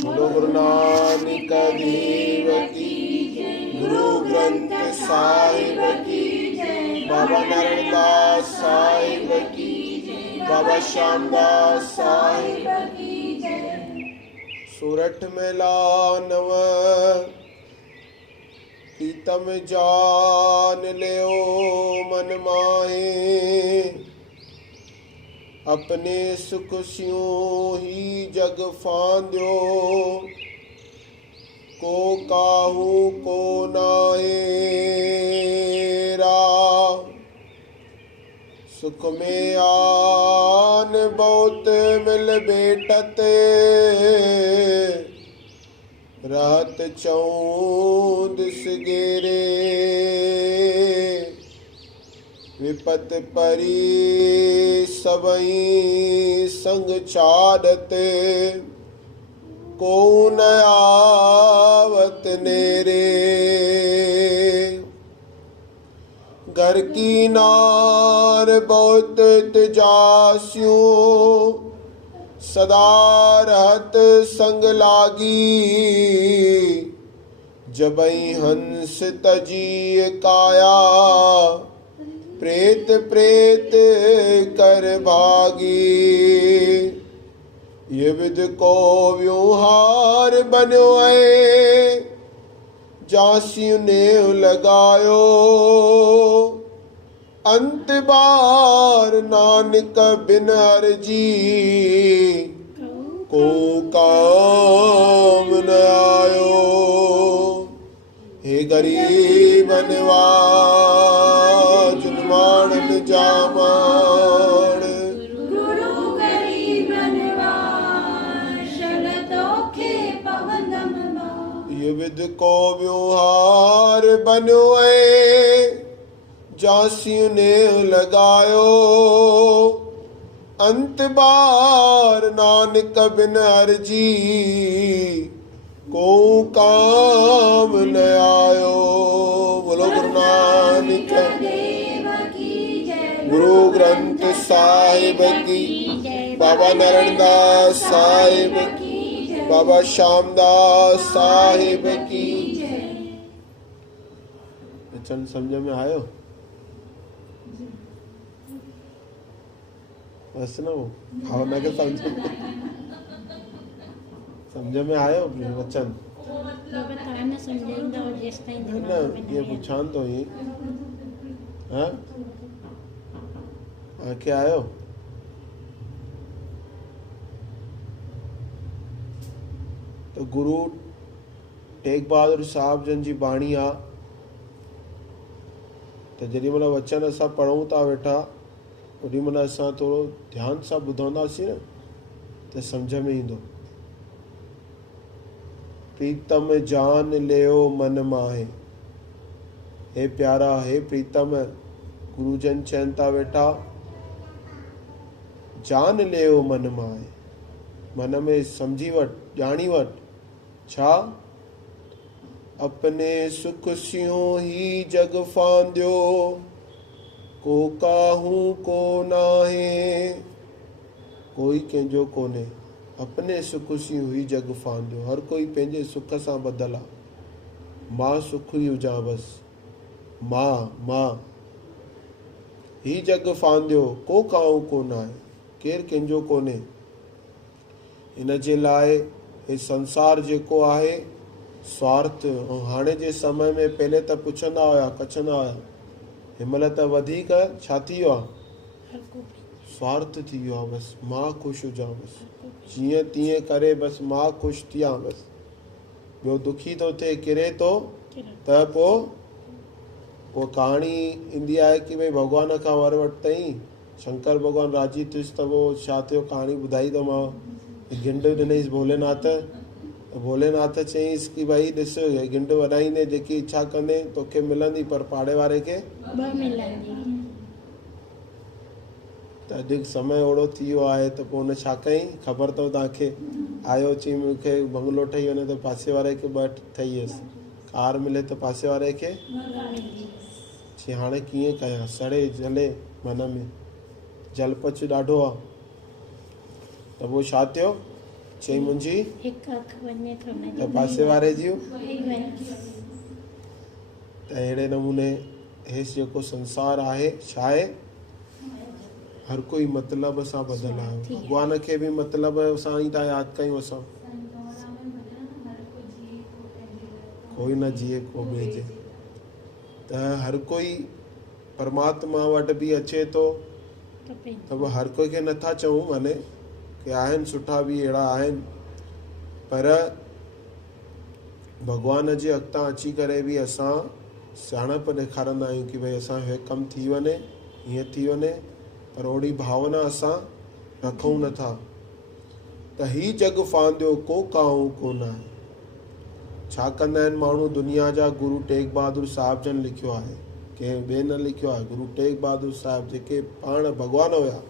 बोलो गुरु नानक देव की, गुरु ग्रंथ साहिब की, बाबा नारायण दास साहिब की, बाबा श्यामदास साहिब की। सूरठ मेला नव प्रीतम जान लियो मन माहे, अपने सुख स्यों ही जग फांद्यो, को काहू को नाहे रा। सुख में आन बहुत मिल बेटत, रहत चौद सगेरे, विपत परी सबई संग छाड़त, को न आवत नेरे। घर की नार बहुत तजास्यूं, सदा रहत संग लागी, जबई हंस तजी काया, प्रेत प्रेत कर भागी। ये विद को व्यूहार बन्यो है, जासियों ने लगायो, अंत बार नानक बिन अर्जी, को काम न आयो। हे गरीब निवाज माणन जामाण, गुरु गरीब निवाज शरतों के पवनम मा। ये विद को व्यूहार बन्यो है, जासियों ने लगायो, अंत बार नानक बिन अर्जी, को काम न आयो। बोलो गुरु नानक देव की जय, गुरु ग्रंथ साहिब की, बाबा नारायण दास साहिब की, बाबा श्यामदास साहिब की। वचन समझ में आयो? बस ना वो भावना के समझ में आयो वचन ना, ये पूछान तो ही हाँ आके आयो। तो गुरु टेक बहादुर साहब जन जी बाणी आ, तो जॾहिं महिल वचन असां पढ़ूं था वेठा, ओॾी महिल असां थोरो ध्यान सां ॿुधंदासीं न त सम्झ में ईंदो। प्रीतम जान लियो मन माहे, हे प्यारा हे प्रीतम, गुरुजन चवनि था वेठा जान लियो मन माहे, मन में सम्झी वठ, ॼाणी वठ। छा? अपने सुख स्यों ही जग फांद्यो, को काहू को नाहे। कोई कंहिंजो कोन्हे, अपने सुख सी हुई जग फांद्यो। हर कोई पंहिंजे सुख सां ॿधल आहे। मां सुख ई हुजां बसि, मां ही जग फांद्यो, को काहू को नाहे। केरु कंहिंजो कोन्हे। इन जे लाइ हे संसार जेको आहे स्वार्थ, ऐं हाणे जे समय में पहले त पुछंदा हुया, कछंदा हुया, हिनमहिल त वधीक छा थी वियो आहे? स्वार्थ थी वियो आहे। बसि मां ख़ुशि हुजां, बसि जीअं तीअं करे, बसि मां ख़ुशि थियां बसि। ॿियो दुखी थो थिए, किरे थो, त पोइ कहाणी ईंदी आहे कि भई भॻवान खां वर वरितईं, शंकर भॻवानु राजी थियुसि त पोइ छा थियो, कहाणी ॿुधाई थो मां। गिंड ॾिनईसि भोलेनाथ, भोलेनाथ चयईंसि कि भई ॾिस, गिंड वॼाईंदे जेकी इच्छा कंदे तोखे मिलंदी, पर पाड़े वारे खे त अॼु समय ओड़ो थी वियो आहे। त पोइ हुन छा कयईं ख़बर अथव तव्हांखे? आयो चई मूंखे बंगलो ठही वञे त पासे वारे खे ॿ ठही वियसि, कार मिले त पासे वारे खे चई हाणे कीअं कयां, सड़े जले मन में, जलपच ॾाढो आहे। त पोइ छा थियो, चई मुंहिंजी हिकु अखि वञे थो न त पासे वारे जूं वञे। त अहिड़े नमूने हेसि जेको संसार आहे छा आहे, हर कोई मतिलब सां ॿधल आहे। भॻवान खे बि मतिलब सां ई था यादि कयूं असां। कोई न जीए को ॿिए जे, त हर कोई परमात्मा वटि बि अचे थो। त पोइ हर कोई खे नथा चऊं माने की आहिनि सुठा बि अहिड़ा आहिनि, पर भॻवान जे अॻितां अची करे बि असां सियाणप ॾेखारींदा आहियूं की भई असां हे कमु थी वञे, हीअं थी वञे, पर ओड़ी भावना असां रखूं नथा। त ही जग फांदियो को काहू कोन आहे। छा कंदा आहिनि माण्हू दुनिया जा? गुरु तेग बहादुर साहिब जन लिखियो आहे, कंहिं ॿिए न लिखियो आहे। गुरु तेग बहादुर साहिब जेके पाण भॻवान हुया,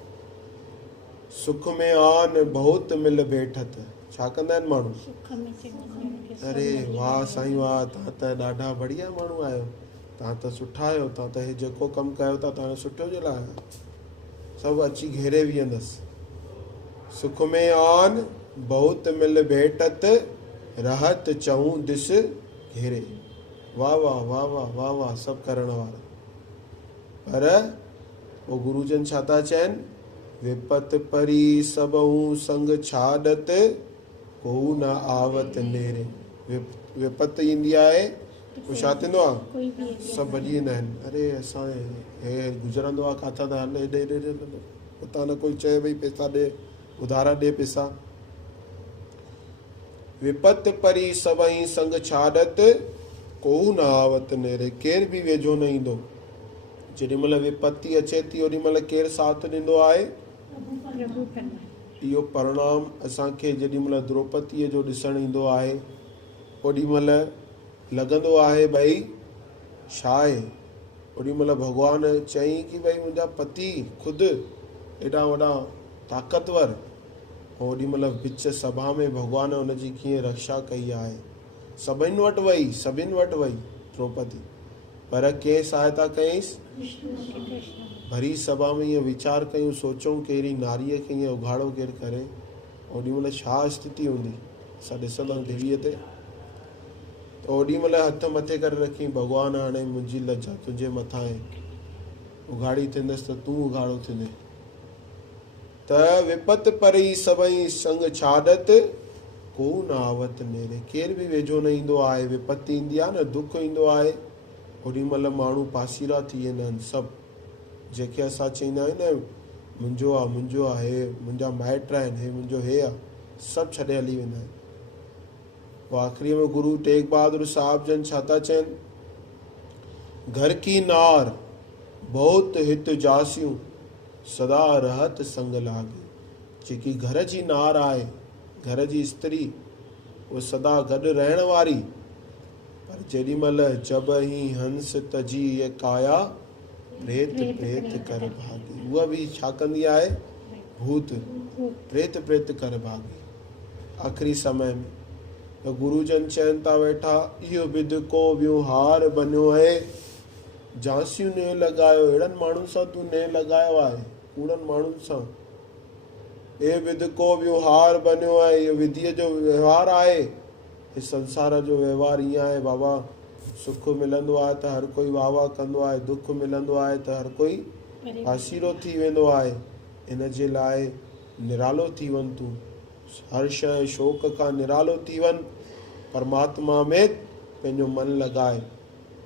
सुख में आन बहुत मिल भेटत। छा कंदा आहिनि माण्हू? अरे वाह साईं वाह, तव्हां त ॾाढा बढ़िया माण्हू आहियो, तव्हां त सुठा आहियो, तव्हां त हे जेको कमु कयो था तव्हां सुठो जे लाइ आहियो। सभु अची घेरे बीहंदसि। सुख में आन बहुत मिल भेटत, रहत चऊं दिस घेरे। वाह वाह वाह वाह वाह वाह, सभु करण वारा। पर वो गुरुजन छा था चवनि? विपत परी सबहू संग छाडत, को न आवत नेरे। विपत ईंदी आहे पोइ छा थींदो आहे? सभु भॼी वेंदा आहिनि। अरे असां हे गुज़रंदो आहे किथां त हल हेॾे हेॾे, उतां न कोई चए भई पैसा ॾे, उधारा ॾे पैसा। विपत परी सभई संग छाडत, को न आवत नेरे। केर बि वेझो न ईंदो। जेॾी महिल विपत्ति अचे थी ओॾी महिल केरु साथ ॾींदो आहे? इहो परिणाम असांखे जेॾी महिल द्रौपदीअ जो ॾिसणु ईंदो आहे, ओॾी महिल लॻंदो आहे भई छा आहे। ओॾी महिल भॻवानु चई की भई मुंहिंजा पति ख़ुदि एॾा वॾा ताक़तवर, ओॾी महिल विच सभा में भॻवानु हुनजी कीअं रक्षा कई आहे। सभिनि वटि वई, सभिनि वटि वई द्रौपदी, पर कंहिं सहायता कयईंसि? भरी सभा में ईअं वीचार कयूं, सोचूं कहिड़ी नारीअ खे ईअं उघाड़ो केरु करे, ओॾी महिल छा स्थिति हूंदी असां ॾिसंदा टीवीअ ते। त ओॾी महिल हथ मथे करे रखी, भॻवानु हाणे मुंहिंजी लज्जा तुंहिंजे मथां आहे, उघाड़ी थींदसि त तूं उघाड़ो थींदे। त विपत परी सभई संग छाडत, को न आवत नेरे। केर बि वेझो न ईंदो आहे। विपत्ति ईंदी आहे न, दुख ईंदो आहे, ओॾी महिल माण्हू पासीरा थी वेंदा आहिनि। सभु जेके असां चईंदा आहियूं न मुंहिंजो आहे मुंहिंजो आहे, हे मुंहिंजा माइट आहिनि, हे मुंहिंजो हे आहे, सभु छॾे हली वेंदा आहिनि। पोइ आख़िरीअ में गुरु तेग बहादुर साहिब जन छा था चवनि? घर की नार बहुत हित जासियूं, सदा रहत संग लागे। जेकी घर जी नार आहे, घर जी स्त्री, उहा सदा गॾु रहण वारी, पर जेॾी महिल जब ही हंस तजी ये काया, प्रेत प्रेत कर भागी। उहा बि छा कंदी आहे? भूत प्रेत प्रेत कर भागी। आख़िरी समय में त गुरुजन चवनि था वेठा, इहो विध को व्यवहार बनियो आहे, झांसियूं ने लॻायो। अहिड़नि माण्हुनि सां तूं ने लॻायो आहे, कूड़नि माण्हुनि सां। हे विध को व्यवहार बनियो आहे, इहो विधीअ जो व्यवहार आहे। हे संसार जो व्यवहार ईअं आहे बाबा, सुख मिलंदो आहे त हर कोई वाह वाह कंदो आहे, दुख मिलंदो आहे त हर कोई पासीरो थी वेंदो आहे। इन जे लाइ निरालो थी वञ, तूं हर शइ शौक़ खां निरालो थी वञ, परमात्मा में पंहिंजो मन लॻाए।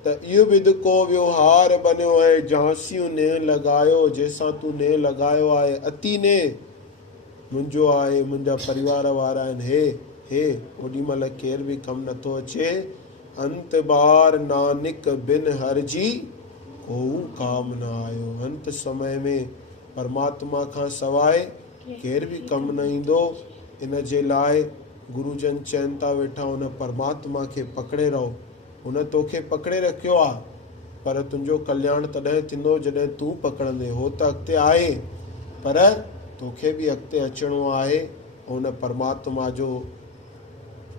त इहो विध को व्यवहार बनियो आहे, झांसियूं ने लॻायो, जंहिंसां तूं ने लॻायो आहे, अति ने मुंहिंजो आहे, मुंहिंजा परिवार वारा आहिनि, हे ओॾी महिल केर बि कमु नथो अचे। अंत बार नानक बिन हर जी को काम न आयो। अंत समय में परमात्मा खां सवाइ केर बि कमु न ईंदो। इन जे लाइ गुरुजन चवनि था वेठा, हुन परमात्मा खे पकड़े रहो। हुन तोखे पकड़े रखियो आहे, पर तुंहिंजो कल्याण तॾहिं थींदो जॾहिं तूं पकड़ंदे। हो त अॻिते आहे, पर तोखे बि अॻिते अचिणो आहे। हुन परमात्मा जो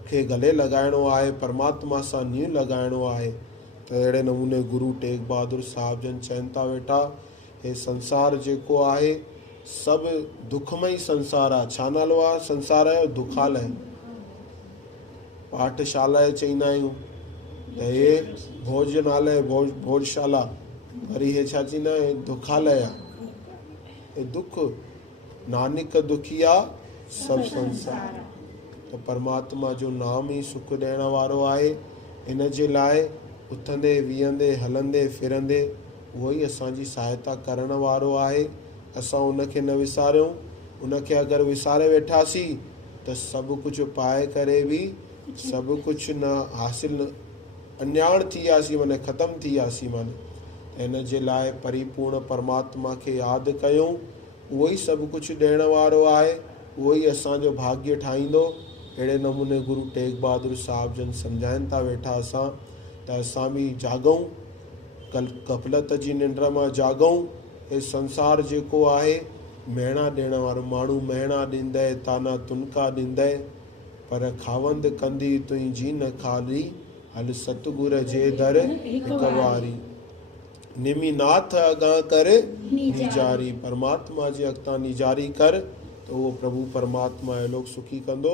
खे गले लॻाइणो आहे, परमात्मा सां नींहुं लॻाइणो आहे। त अहिड़े नमूने गुरु तेग बहादुर साहिब जन चवनि था वेठा, हे संसार जेको आहे सभु दुखमय संसार आहे। छा नालो आहे संसार जो? दुखालय। पाठशाला चईंदा आहियूं त हे भोजनालय भोजशाला, वरी हे छा चईंदा आहियूं? दुखालय आहे। हे दुख, नानक दुखिया सभु संसार। त परमात्मा जो नाम ई सुख ॾियण वारो आहे। इन जे लाइ उथंदे विहंदे हलंदे फिरंदे उहो ई असांजी सहायता करण वारो आहे। असां उनखे न विसारियूं। उनखे अगरि विसारे वेठासीं त सभु कुझु पाए करे बि सभु कुझु न हासिलु, अञाण थी वियासीं, माने ख़तमु थी वियासीं। माने इन जे लाइ परिपूर्ण परमात्मा खे यादि कयूं। उहो ई सभु कुझु ॾियण वारो आहे। उहो ई असांजो भाग्य ठाहींदो। अहिड़े नमूने गुरु तेग बहादुर साहिब जन सम्झाइनि था वेठा असां त असां बि जागूं, गफ़लत जी निंड मां जागूं। हे संसार जेको आहे मेणा ॾियण वारो, माण्हू मेणा ॾींदे ताना तुनका ॾींदे, पर खावंद कंदी तुंहिंजी न खाली, हल सतगुर जे दर हिकु वारी, निमी नाथ अॻां कर निजारी। परमात्मा जे अॻितां निजारी कर त उहो प्रभु परमात्मा जो लोक सुखी कंदो।